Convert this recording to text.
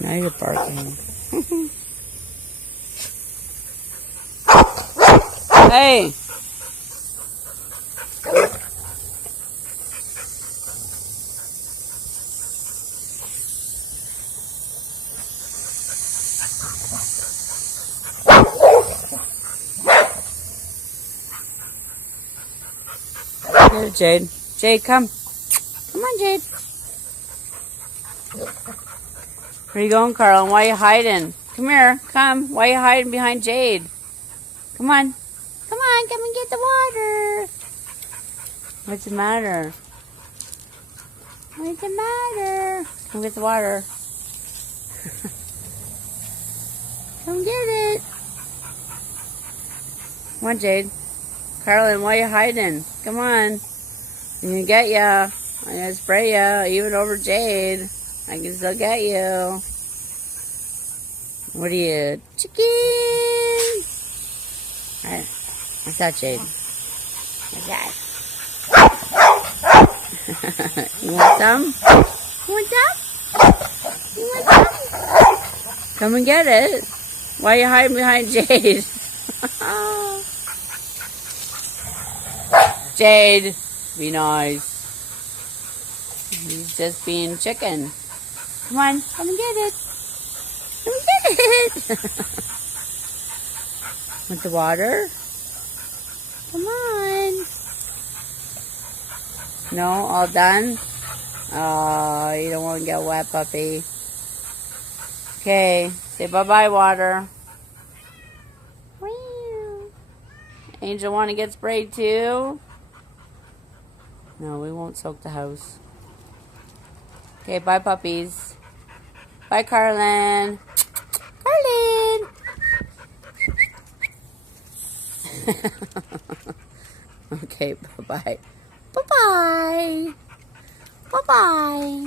Now you're barking. Hey! Here, Jade. Jade, come. Come on, Jade. Where you going, Carlin? Why are you hiding? Come here. Come. Why are you hiding behind Jade? Come on. Come on. Come and get the water. What's the matter? What's the matter? Come get the water. Come get it. Come on, Jade. Carlin, why are you hiding? Come on. I'm gonna get ya. I'm gonna spray ya, even over Jade. I can still get you. What are you, chicken? Alright. What's that, Jade? What's that? You want some? You want some? You want some? Come and get it. Why are you hiding behind Jade? Jade, be nice. He's just being chicken. Come on, come and get it. Come and get it. Want the water? Come on. No, all done? Oh, you don't want to get wet, puppy. Okay, say bye-bye, water. Angel want to get sprayed too? No, we won't soak the house. Okay, bye puppies. Bye, Carlin. Carlin! Okay, bye-bye. Bye-bye. Bye-bye.